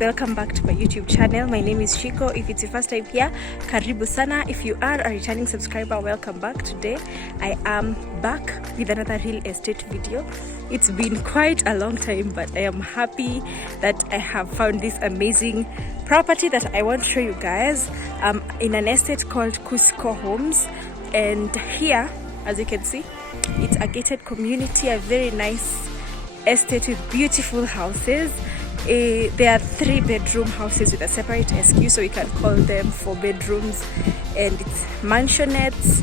welcome back to my YouTube channel. My name is Shykoh. If it's your first time here, karibu sana. If you are a returning subscriber, welcome back. Today I am back with another real estate video. It's been quite a long time, but I am happy that I have found this amazing property that I want to show you guys in an estate called Kusco Homes. And here, as you can see, it's a gated community, a very nice estate with beautiful houses. There are 3-bedroom houses with a separate SQ, so you can call them 4 bedrooms, and it's mansionates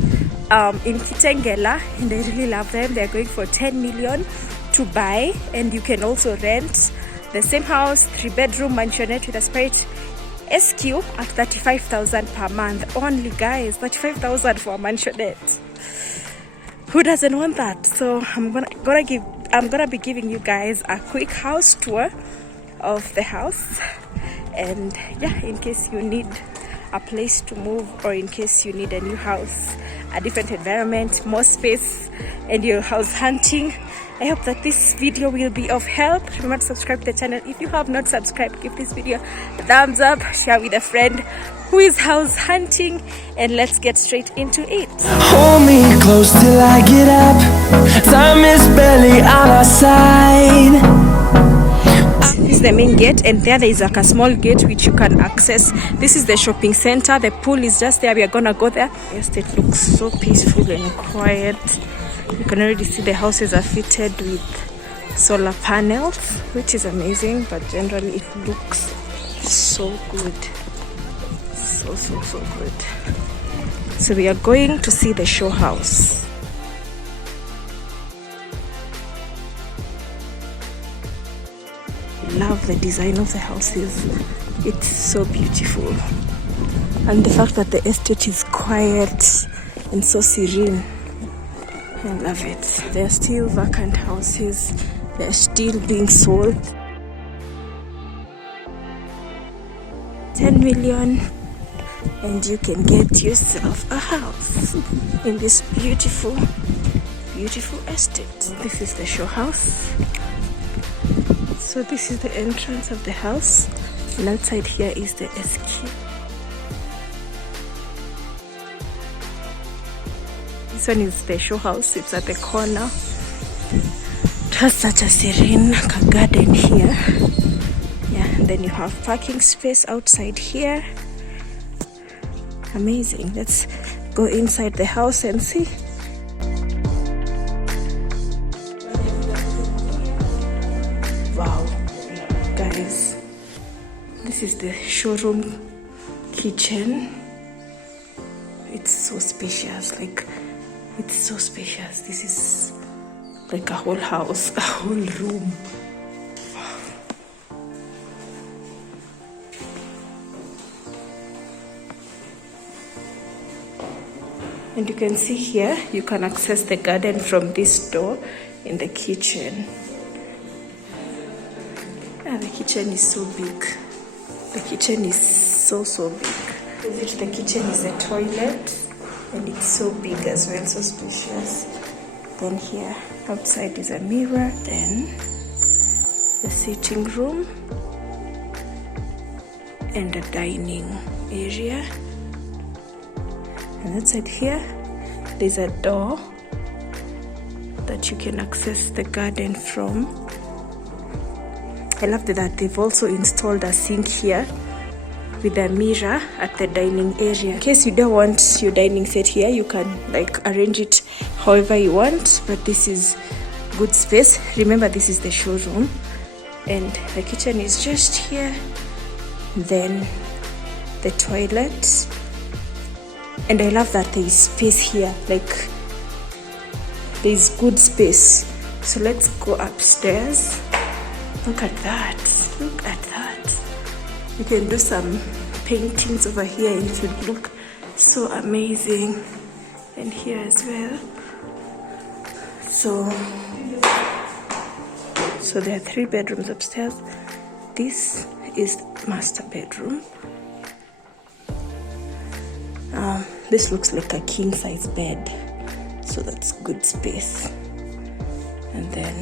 in Kitengela, and I really love them. They're going for 10 million to buy, and you can also rent the same house, 3-bedroom mansionette with a separate SQ at 35,000 per month only, guys. 35,000 for a mansionette. Who doesn't want that? So I'm gonna be giving you guys a quick house tour of the house, and yeah, in case you need a place to move, or in case you need a new house, a different environment, more space, and you're house hunting, I hope that this video will be of help. Remember to subscribe to the channel if you have not subscribed. Give this video a thumbs up, share with a friend who is house hunting, and let's get straight into it. Hold me close till I get up. Time is barely on our side. This is the main gate, and there is like a small gate which you can access. This is the shopping center. The pool is just there. We are gonna go there. The estate looks so peaceful and quiet. You can already see the houses are fitted with solar panels, which is amazing, but generally it looks so good. So good. So we are going to see the show house. Love the design of the houses. It's so beautiful, and the fact that the estate is quiet and so serene, I love it. There are still vacant houses. They're still being sold. 10 million, and you can get yourself a house in this beautiful estate. This is the show house. So this is the entrance of the house, and outside here is the SQ. This one is the show house. It's at the corner. It has such a serene garden here. Yeah, and then you have parking space outside here. Amazing. Let's go inside the house and see. Wow, guys, this is the showroom kitchen. It's so spacious. It's so spacious. This is like a whole house, a whole room. And you can see here, you can access the garden from this door in the kitchen. Yeah, the kitchen is so big. The kitchen is so big. The kitchen is a toilet, and it's so big as well, so spacious. Then here, outside is a mirror. Then the sitting room and a dining area. And outside here, there's a door that you can access the garden from. I love that they've also installed a sink here with a mirror at the dining area. In case you don't want your dining set here, you can arrange it however you want, but this is good space. Remember, this is the showroom, and the kitchen is just here. Then the toilet. And I love that there is space here, there is good space. So let's go upstairs. Look at that. You can do some paintings over here, and it would look so amazing. And here as well. So there are 3 bedrooms upstairs. This is master bedroom. This looks like a king size bed, so that's good space. And then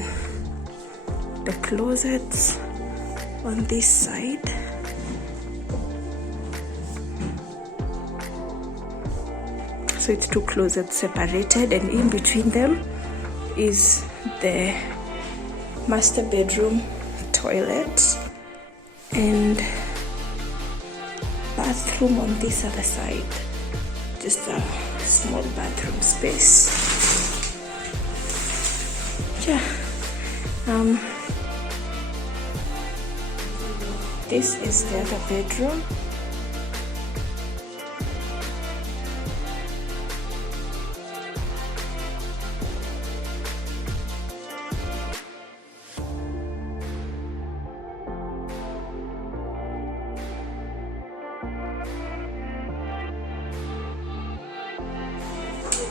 the closets on this side. So it's two closets separated, and in between them is the master bedroom toilet and bathroom on this other side. Just a small bathroom space. Yeah. This is the other bedroom.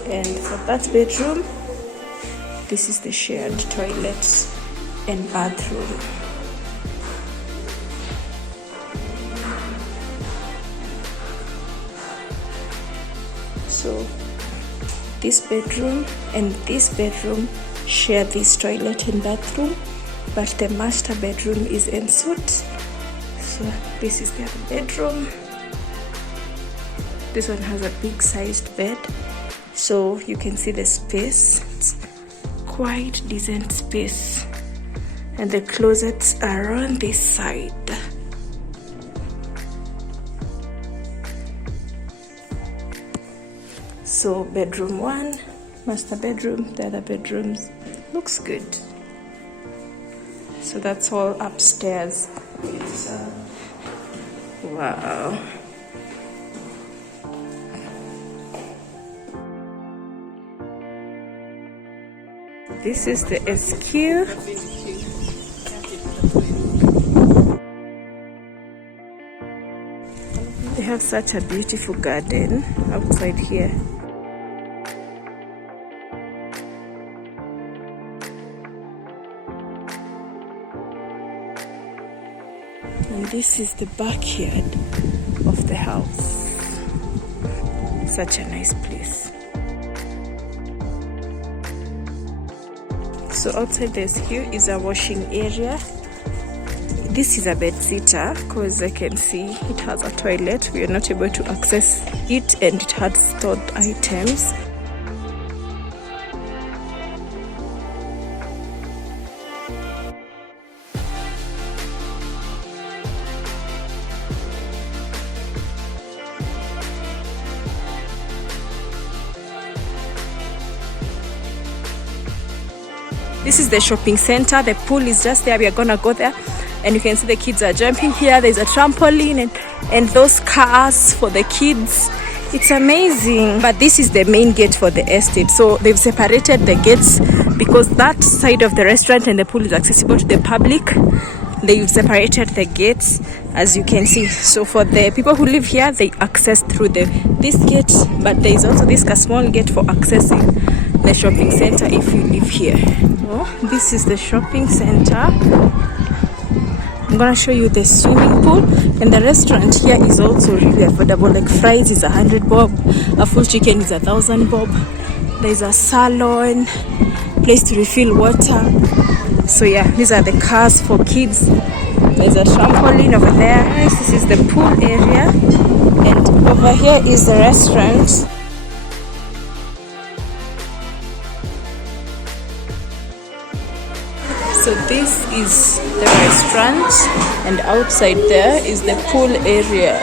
And for that bedroom, this is the shared toilet and bathroom. So this bedroom and this bedroom share this toilet and bathroom, but the master bedroom is en suite. So this is the other bedroom. This one has a big sized bed, so you can see the space. It's quite decent space, and the closets are on this side. So bedroom 1, master bedroom, the other bedrooms, looks good. So that's all upstairs. Wow. This is the SQ. They have such a beautiful garden outside here. And this is the backyard of the house. Such a nice place. So outside the SQ is a washing area. This is a bed sitter because I can see it has a toilet. We are not able to access it, and it has stored items. This is the shopping center. The pool is just there. We are gonna go there, and you can see the kids are jumping here. There's a trampoline and those cars for the kids. It's amazing. But this is the main gate for the estate. So they've separated the gates because that side of the restaurant and the pool is accessible to the public. They've separated the gates, as you can see. So for the people who live here, they access through this gate, but there is also this small gate for accessing the shopping center if you live here. Oh, this is the shopping center. I'm gonna show you the swimming pool, and the restaurant here is also really affordable. Like fries is 100 bob, a full chicken is 1,000 bob. There's a salon, place to refill water. So yeah, these are the cars for kids. There's a trampoline over there. This is the pool area, and over here is the restaurant. So this is the restaurant, and outside there is the pool area.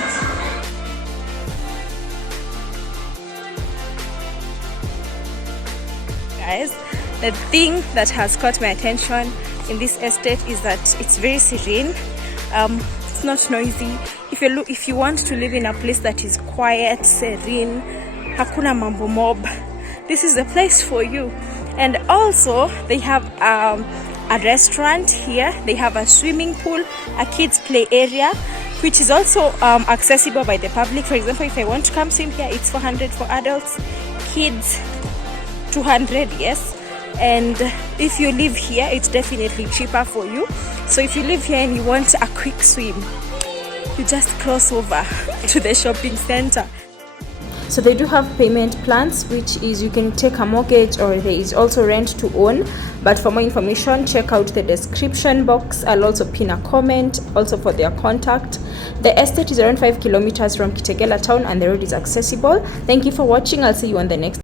Guys, the thing that has caught my attention in this estate is that it's very serene. It's not noisy. If you want to live in a place that is quiet, serene, hakuna mambo mob, this is the place for you. And also they have a restaurant here. They have a swimming pool, a kids play area, which is also accessible by the public. For example, if I want to come swim here, it's 400 for adults, kids 200, yes. And if you live here, it's definitely cheaper for you. So if you live here and you want a quick swim, you just cross over to the shopping center. So they do have payment plans, which is you can take a mortgage, or there is also rent to own. But for more information, check out the description box. I'll also pin a comment also for their contact. The estate is around 5 kilometers from Kitengela town, and the road is accessible. Thank you for watching. I'll see you on the next